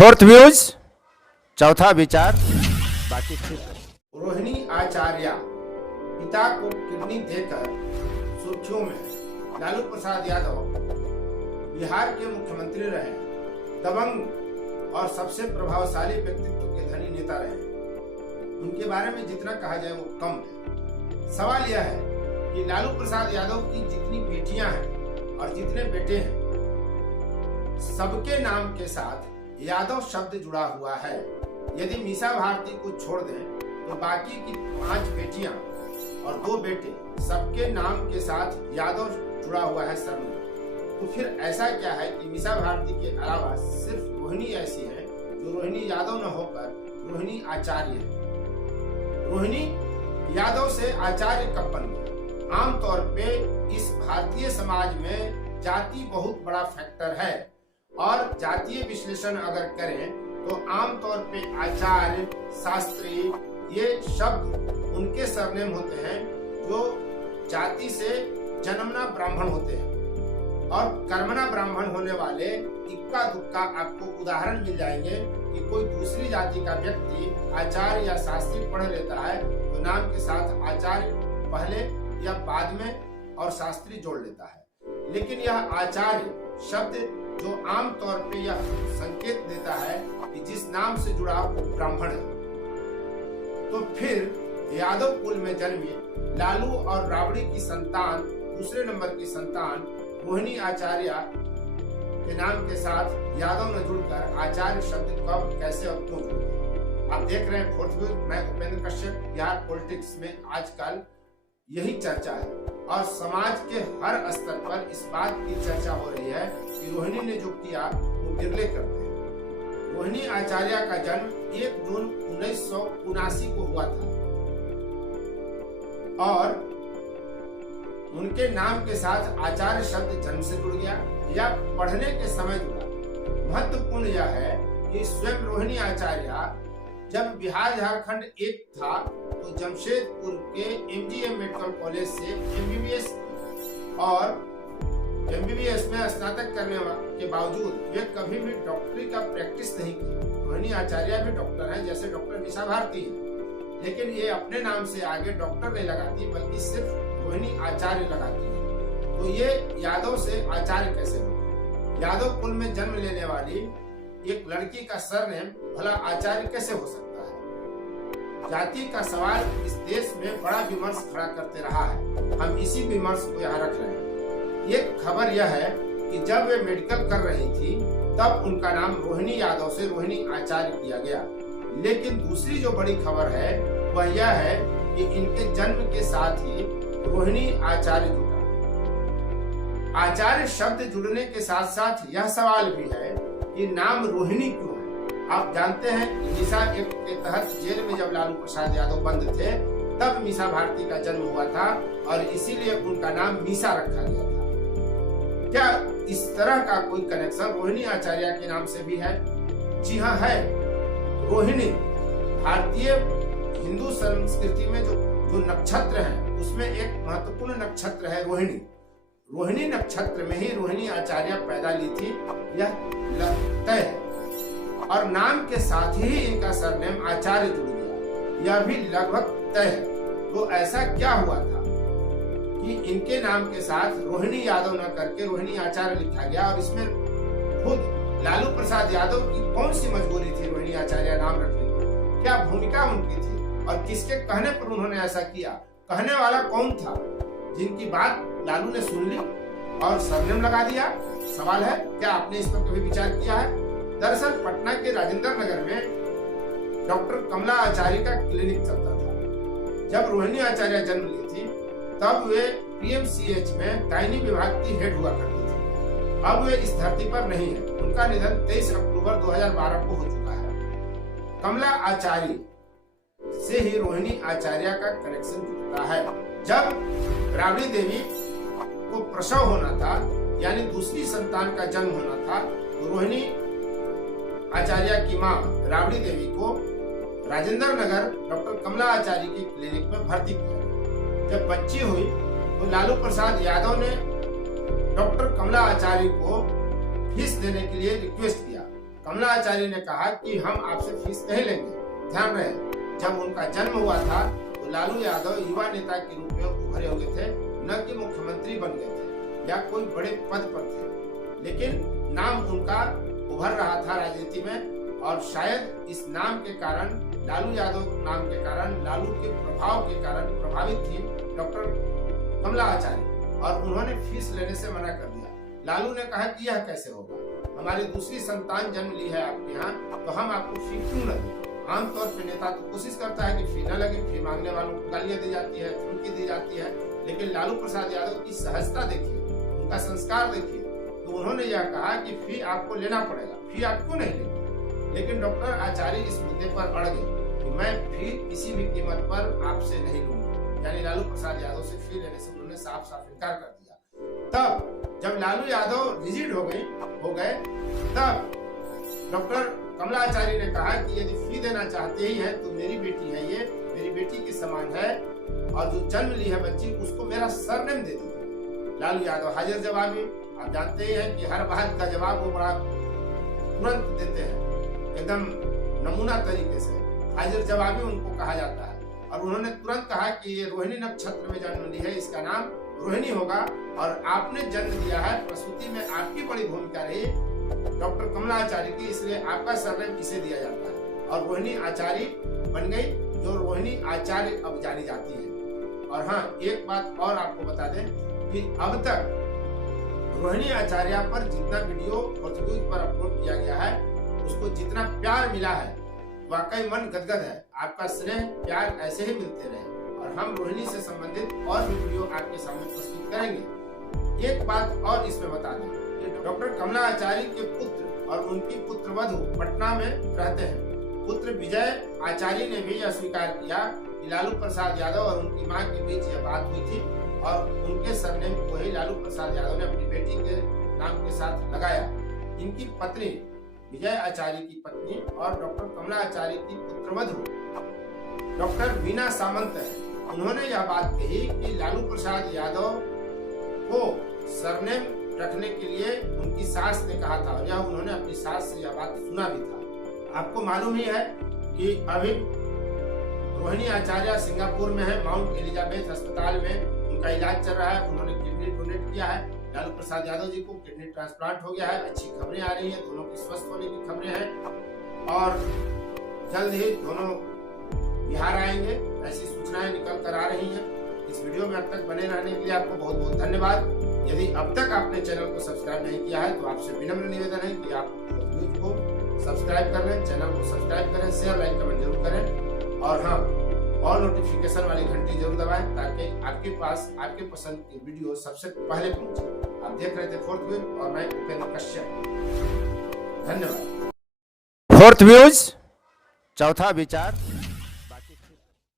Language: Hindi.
फोर्थ व्यूज, चौथा विचार, बाकी ठीक। रोहिणी आचार्य पिता को किडनी देकर सुर्खियों में। लालू प्रसाद यादव बिहार के मुख्यमंत्री रहे, दबंग और सबसे प्रभावशाली व्यक्तित्व के धनी नेता रहे। उनके बारे में जितना कहा जाए वो कम है। सवाल यह है कि लालू प्रसाद यादव की जितनी बेटियां हैं और जितने बेटे हैं, सबके नाम के साथ यादव शब्द जुड़ा हुआ है। यदि मीसा भारती को छोड़ दें तो बाकी की 5 बेटियां और 2 बेटे, सबके नाम के साथ यादव जुड़ा हुआ है सर में। तो फिर ऐसा क्या है कि मीसा भारती के अलावा सिर्फ रोहिणी ऐसी है जो रोहिणी यादव न होकर रोहिणी आचार्य है। रोहिणी यादव से आचार्य कब बन गए? आमतौर पे इस भारतीय समाज में जाति बहुत बड़ा फैक्टर है और जातीय विश्लेषण अगर करें तो आमतौर पे आचार्य, शास्त्री, ये शब्द उनके सरनेम होते हैं जो जाति से जन्मना ब्राह्मण होते हैं। और कर्मना ब्राह्मण होने वाले इक्का दुक्का आपको उदाहरण मिल जाएंगे कि कोई दूसरी जाति का व्यक्ति आचार्य या शास्त्री पढ़ लेता है तो नाम के साथ आचार्य पहले या बाद में और शास्त्री जोड़ लेता है। लेकिन यह आचार्य शब्द जो आम तौर पे यह संकेत देता है कि जिस नाम से जुड़ा वो ब्राह्मण है। तो फिर यादव कुल में जन्मे लालू और राबड़ी की संतान, दूसरे नंबर की संतान रोहिणी आचार्य के नाम के साथ यादव न जुड़कर आचार्य शब्द कब, कैसे और क्यों जुड़ गया? आप देख रहे हैं फोर्थ व्यूज। मैं उपेंद्र कश्यप। बिहार पॉलिटिक्स में आजकल यही चर्चा है और समाज के हर स्तर पर इस बात की चर्चा हो रही है कि रोहिणी ने जो किया वो बिरले करते हैं। रोहिणी आचार्य का जन्म 1 जून 1979 को हुआ था और उनके नाम के साथ आचार्य शब्द जन्म से जुड़ गया या पढ़ने के समय जुड़ा। महत्वपूर्ण यह है कि स्वयं रोहिणी आचार्य जब बिहार झारखंड एक था तो जमशेदपुर के MGM मेडिकल कॉलेज से MBBS और MBBS में स्नातक करने के बावजूद वे कभी भी डॉक्टरी का प्रैक्टिस नहीं की। रोहिणी आचार्य भी डॉक्टर हैं जैसे डॉक्टर मीसा भारती है, लेकिन ये अपने नाम से आगे डॉक्टर नहीं लगाती बल्कि सिर्फ रोहिणी आचार्य लगाती है। तो ये यादव से आचार्य कैसे हो? यादव कुल में जन्म लेने वाली एक लड़की का सरनेम भला आचार्य कैसे हो सकता है? जाति का सवाल इस देश में बड़ा विमर्श खड़ा करते रहा है। हम इसी विमर्श को यहाँ रख रहे हैं। एक खबर यह है कि जब वे मेडिकल कर रही थी तब उनका नाम रोहिणी यादव से रोहिणी आचार्य किया गया। लेकिन दूसरी जो बड़ी खबर है वह यह है कि इनके जन्म के साथ ही रोहिणी आचार्य जुड़ा। आचार्य शब्द जुड़ने के साथ साथ यह सवाल भी है कि नाम रोहिणी क्यों है? आप जानते हैं मीसा एक्ट के तहत जेल में जब लालू प्रसाद यादव बंद थे तब मीसा भारती का जन्म हुआ था और इसीलिए उनका नाम मीसा रखा गया था। क्या इस तरह का कोई कनेक्शन रोहिणी आचार्य के नाम से भी है? जी हाँ है। रोहिणी भारतीय हिंदू संस्कृति में जो नक्षत्र है उसमें एक महत्वपूर्ण नक्षत्र है रोहिणी। रोहिणी नक्षत्र में ही रोहिणी आचार्य पैदा ली थी, यह तय है। और नाम के साथ ही इनका सरनेम आचार्य जुड़ गया, यह भी लगभग तय है। तो ऐसा क्या हुआ था कि इनके नाम के साथ रोहिणी यादव न करके रोहिणी आचार्य लिखा गया? और इसमें खुद लालू प्रसाद यादव की कौन सी मजबूरी थी रोहिणी आचार्य नाम रखने की? क्या भूमिका उनकी थी और किसके कहने पर उन्होंने ऐसा किया? कहने वाला कौन था जिनकी बात लालू ने सुन ली और सरनेम लगा दिया? सवाल है, क्या आपने इस पर कभी विचार किया है? दरअसल पटना के राजेंद्र नगर में डॉक्टर कमला आचार्य का क्लिनिक चलता था। जब रोहिणी आचार्य जन्म ली थी तब वे PMCH में गायनी विभाग की हेड हुआ करती थी। अब वे इस धरती पर नहीं है। उनका निधन 23 अक्टूबर 2012 को हो चुका है। कमला आचार्य से ही रोहिणी आचार्य का कनेक्शन जुड़ता है। जब राबड़ी देवी को प्रसव होना था यानी दूसरी संतान का जन्म होना था तो रोहिणी आचार्य की मां राबड़ी देवी को राजेंद्र नगर डॉक्टर कमला आचार्य की क्लिनिक में भर्ती किया। जब बच्ची हुई तो लालू प्रसाद यादव ने डॉक्टर कमला आचार्य को फीस देने के लिए रिक्वेस्ट किया कमला आचार्य ने कहा कि हम आपसे फीस नहीं लेंगे। ध्यान रहे, जब उनका जन्म हुआ था तो लालू यादव युवा नेता के रूप में उभरे हुए थे, न कि मुख्यमंत्री बन गए थे या कोई बड़े पद पर थे, लेकिन नाम उनका उभर रहा था राजनीति में। और शायद इस नाम के कारण, लालू यादव नाम के कारण, लालू के प्रभाव के कारण प्रभावित थी डॉक्टर कमला आचार्य, और उन्होंने फीस लेने से मना कर दिया। लालू ने कहा कि यह कैसे होगा, हमारी दूसरी संतान जन्म ली है आपके यहाँ, तो हम आपको फी क्यों न दें। आमतौर पर नेता तो कोशिश करता है कि फी न लगे, फी मांगने वालों को गालियां दी जाती है, धमकी दी जाती है, लेकिन लालू प्रसाद यादव की सहजता देखिए, उनका संस्कार देखिए, तो उन्होंने यह कहा कि फी आपको लेना पड़ेगा, फी आप क्यों नहीं लेंगे। लेकिन डॉक्टर आचार्य इस मुद्दे पर अड़ गए कि मैं फी किसी भी कीमत पर आपसे नहीं लूंगा, यानी लालू प्रसाद यादव से फी लेने से उन्होंने साफ साफ इनकार कर दिया। तब जब लालू यादव रिजिड हो गए, तब डॉक्टर कमला आचार्य ने कहा कि यदि फी देना चाहते ही हैं तो मेरी बेटी है, ये मेरी बेटी के समान है, और जो जन्म ली है बच्ची उसको मेरा सरनेम दे दीजिए। लालू यादव हाजिर जवाबी, आप जानते ही हैं कि हर बात का जवाब वो बड़ा तुरंत देते हैं, एकदम नमूना तरीके से हाजिर जवाबी उनको कहा जाता है। और उन्होंने तुरंत कहा कि ये रोहिणी नक्षत्र में जन्म ली है, इसका नाम रोहिणी होगा, और आपने जन्म दिया है, प्रसूति में आपकी बड़ी भूमिका रही डॉक्टर कमला आचार्य की, इसलिए आपका सरनेम इसे दिया जाता है। और रोहिणी आचार्य बन गई, जो रोहिणी आचार्य अब जानी जाती है। और हाँ, एक बात और आपको बता दें कि अब तक रोहिणी आचार्य पर जितना वीडियो पोर्टुगीज पर अपलोड किया गया है, उसको जितना प्यार मिला है, वाकई मन गदगद है। आपका स्नेह प्यार ऐसे ही मिलते रहे, और हम रोहिणी से संबंधित और भी वीडियो आपके सामने प्रस्तुत करेंगे। एक बात और इसमें बता दें कि डॉक्टर कमला आचार्य के पुत्र और उनकी पुत्रवधू पटना में रहते हैं। पुत्र विजय आचार्य ने भी यह स्वीकार किया कि लालू प्रसाद यादव और उनकी मां के बीच यह बात हुई थी, और उनके सरनेम को ही लालू प्रसाद यादव ने अपनी बेटी के नाम के साथ लगाया। इनकी पत्नी विजय आचार्य की पत्नी और डॉक्टर कमला आचार्य की पुत्रवधू डॉक्टर वीना सामंत है। उन्होंने यह बात कही कि लालू प्रसाद यादव को सरनेम रखने के लिए उनकी सास ने कहा था, और यह उन्होंने अपनी सास से यह बात सुना भी था। आपको मालूम ही है कि अभी रोहिणी आचार्य सिंगापुर में है, माउंट एलिजाबेथ अस्पताल में उनका इलाज चल रहा है। उन्होंने किडनी डोनेट किया है। लालू प्रसाद यादव जी को किडनी ट्रांसप्लांट हो गया है। अच्छी खबरें आ रही हैं, दोनों के स्वस्थ होने की खबरें हैं, और जल्द ही दोनों बिहार आएंगे, ऐसी सूचनाएं निकल कर आ रही हैं। इस वीडियो में अब तक बने रहने के लिए आपको बहुत बहुत धन्यवाद। यदि अब तक आपने चैनल को सब्सक्राइब नहीं किया है तो आपसे विनम्र निवेदन है कि आप यूट्यूब को सब्सक्राइब कर लें, चैनल को सब्सक्राइब करें, शेयर लाइक कमेंट जरूर करें, और हाँ, और नोटिफिकेशन वाली घंटी जरूर दबाएं ताकि आपके पास आपके पसंद की वीडियो सबसे पहले पहुंचे। आप देख रहे थे फोर्थ व्यूज, और मैं उपेंद्र कश्यप। धन्यवाद। फोर्थ व्यूज, चौथा विचार।